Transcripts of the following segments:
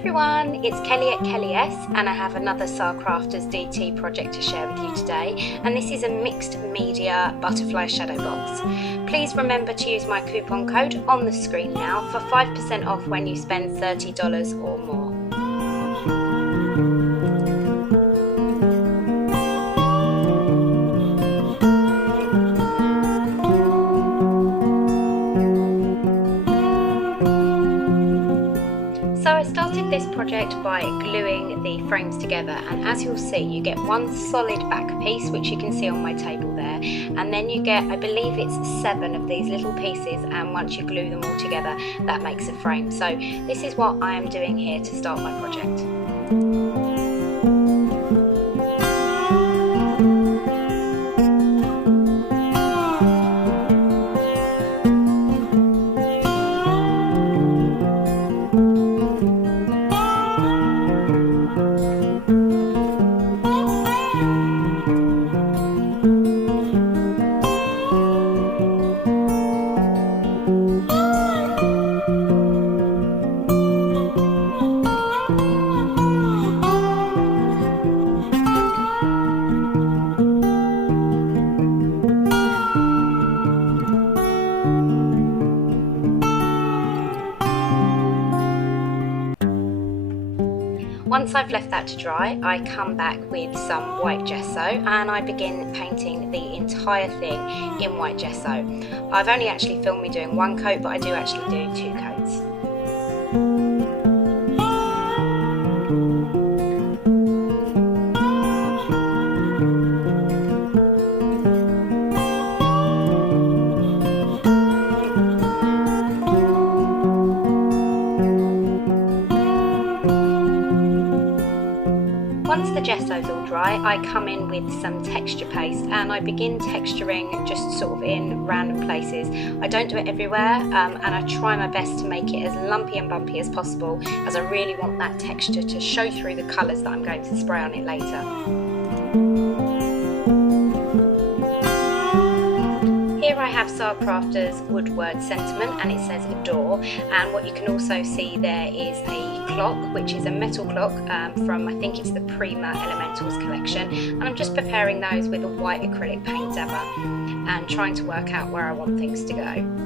everyone, it's Kelly at Kelly S, and I have another Sacrafters DT project to share with you today, and this is a mixed media butterfly shadow box. Please remember to use my coupon code on the screen now for 5% off when you spend $30 or more. So I started this project by gluing the frames together, and as you'll see you get one solid back piece which you can see on my table there, and then you get, I believe it's 7 of these little pieces, and once you glue them all together that makes a frame. So this is what I am doing here to start my project. Once I've left that to dry, I come back with some white gesso and I begin painting the entire thing in white gesso. I've only actually filmed me doing one coat, but I do actually do 2 coats. Once the gesso's all dry, I come in with some texture paste and I begin texturing just sort of in random places. I don't do it everywhere, and I try my best to make it as lumpy and bumpy as possible, as I really want that texture to show through the colours that I'm going to spray on it later. Here I have Sacrafters woodword sentiment, and it says adore, and what you can also see there is a clock, which is a metal clock from, I think it's the Prima Elementals collection, and I'm just preparing those with a white acrylic paint dabber and trying to work out where I want things to go.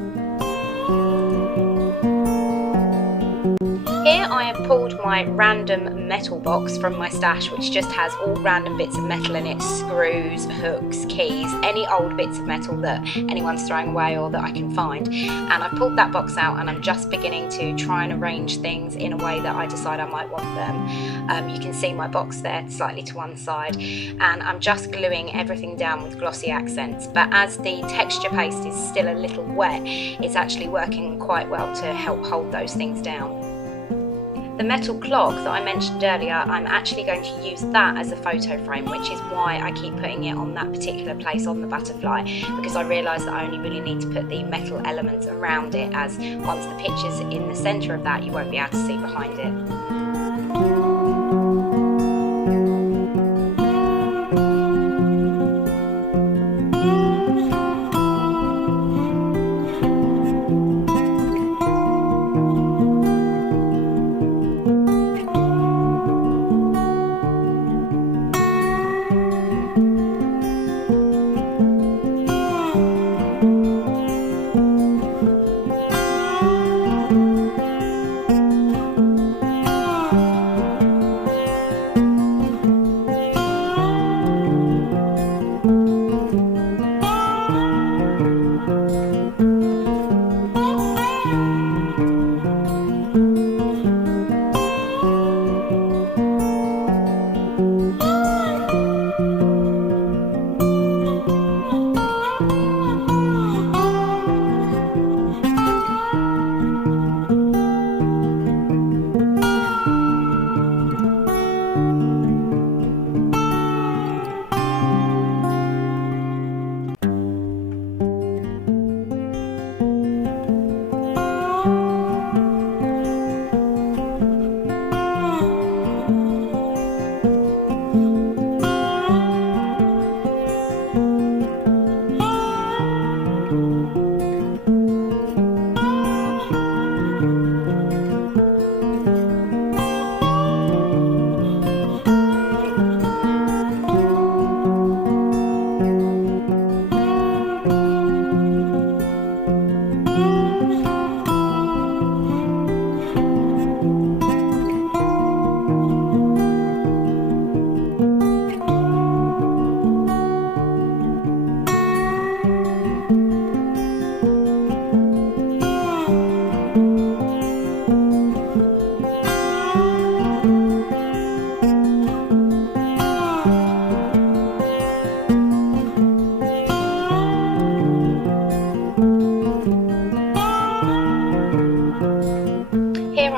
Here I have pulled my random metal box from my stash, which just has all random bits of metal in it, screws, hooks, keys, any old bits of metal that anyone's throwing away or that I can find. And I've pulled that box out and I'm just beginning to try and arrange things in a way that I decide I might want them. You can see my box there slightly to one side, and I'm just gluing everything down with glossy accents, but as the texture paste is still a little wet, it's actually working quite well to help hold those things down. The metal clock that I mentioned earlier, I'm actually going to use that as a photo frame, which is why I keep putting it on that particular place on the butterfly, because I realise that I only really need to put the metal elements around it, as once the picture's in the centre of that you won't be able to see behind it.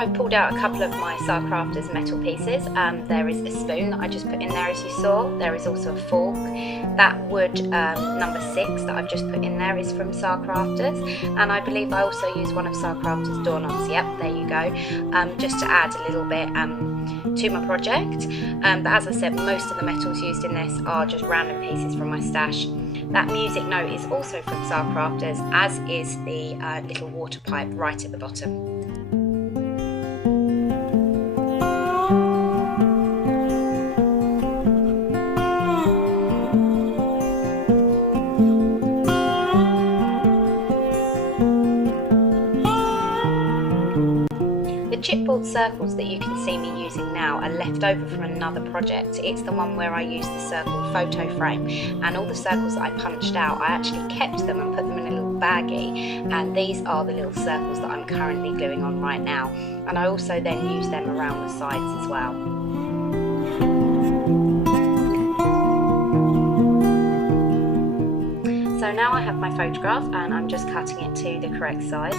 I've pulled out a couple of my Sacrafters metal pieces. There is a spoon that I just put in there, as you saw. There is also a fork. That wood number 6 that I've just put in there is from Sacrafters, and I believe I also use one of Sacrafters doorknobs. Yep, there you go, just to add a little bit to my project. But as I said, most of the metals used in this are just random pieces from my stash. That music note is also from Sacrafters, as is the little water pipe right at the bottom. The chipboard circles that you can see me using now are left over from another project. It's the one where I used the circle photo frame, and all the circles that I punched out, I actually kept them and put them in a little baggie, and these are the little circles that I'm currently gluing on right now, and I also then use them around the sides as well. So now I have my photograph and I'm just cutting it to the correct size.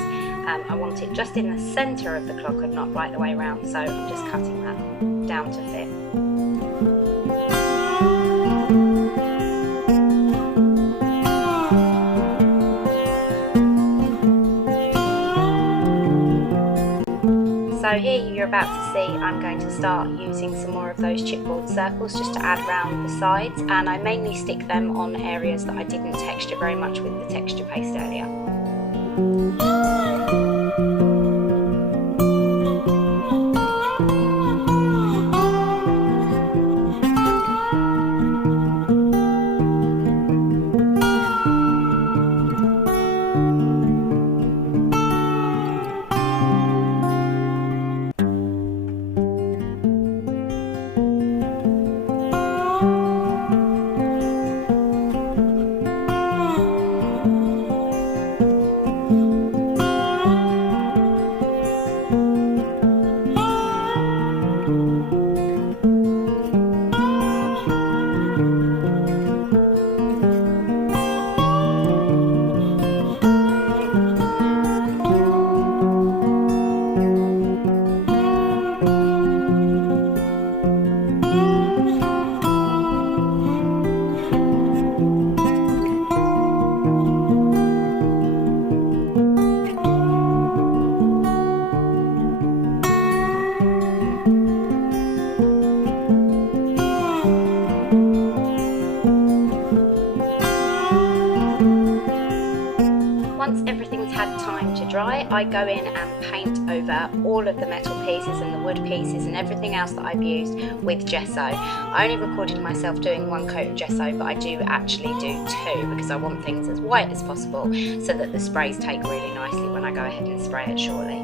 I want it just in the centre of the clock and not right the way around, so I'm just cutting that down to fit. So here you're about to see I'm going to start using some more of those chipboard circles just to add round the sides, and I mainly stick them on areas that I didn't texture very much with the texture paste earlier. Once everything's had time to dry, I go in and paint over all of the metal pieces and the wood pieces and everything else that I've used with gesso. I only recorded myself doing 1 coat of gesso, but I do actually do 2 because I want things as white as possible so that the sprays take really nicely when I go ahead and spray it shortly.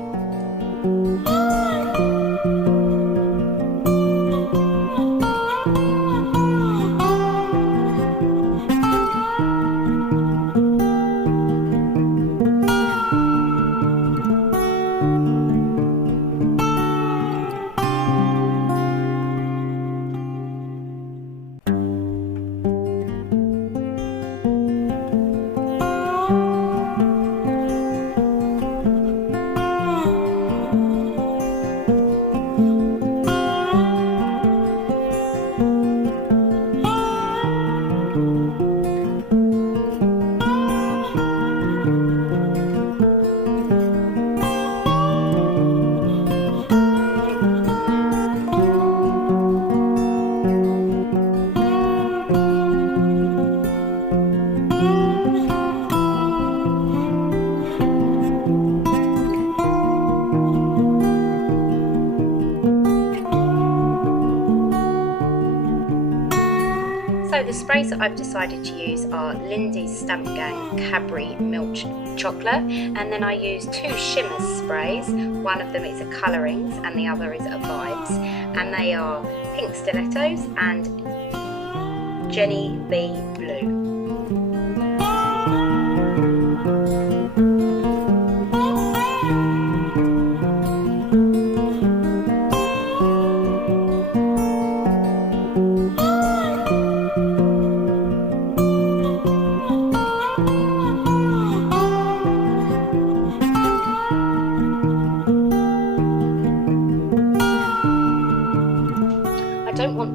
So the sprays that I've decided to use are Lindy's Stamp Gang Cadbury Milk Chocolate, and then I use 2 Shimmers sprays. One of them is a Colourings and the other is a Vibes, and they are Pink Stilettos and Jenny B Blue.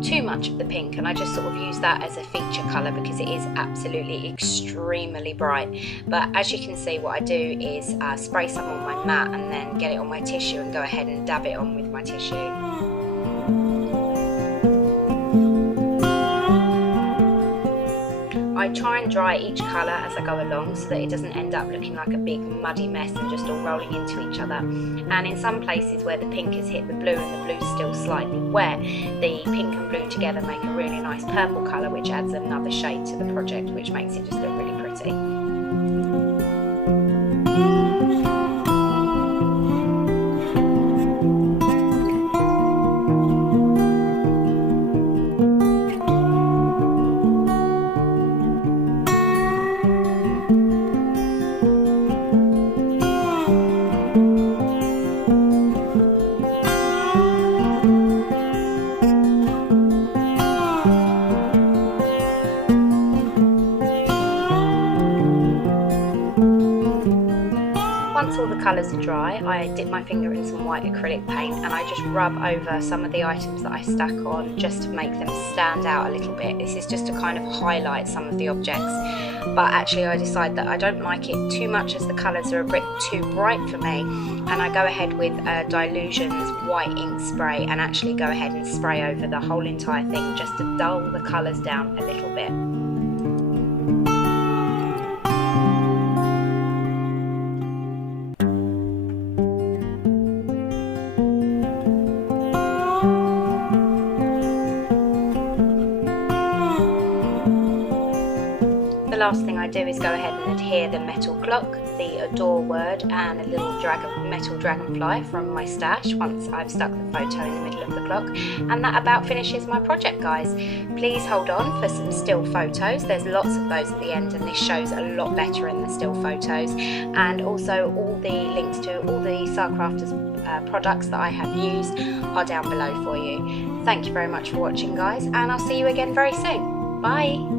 too much of the pink, and I just sort of use that as a feature colour because it is absolutely extremely bright. But as you can see, what I do is spray some on my mat and then get it on my tissue and go ahead and dab it on with my tissue. I try and dry each colour as I go along so that it doesn't end up looking like a big muddy mess and just all rolling into each other. And in some places where the pink has hit the blue and the blue's still slightly wet, the pink and blue together make a really nice purple colour, which adds another shade to the project, which makes it just look really pretty. Once all the colours are dry, I dip my finger in some white acrylic paint and I just rub over some of the items that I stack on just to make them stand out a little bit. This is just to kind of highlight some of the objects, but actually I decide that I don't like it too much as the colours are a bit too bright for me, and I go ahead with Dilution's white ink spray and actually go ahead and spray over the whole entire thing just to dull the colours down a little bit. The last thing I do is go ahead and adhere the metal clock, the adore word and a little metal dragonfly from my stash once I've stuck the photo in the middle of the clock, and that about finishes my project, guys. Please hold on for some still photos. There's lots of those at the end and this shows a lot better in the still photos, and also all the links to all the Sacrafters products that I have used are down below for you. Thank you very much for watching, guys, and I'll see you again very soon. Bye!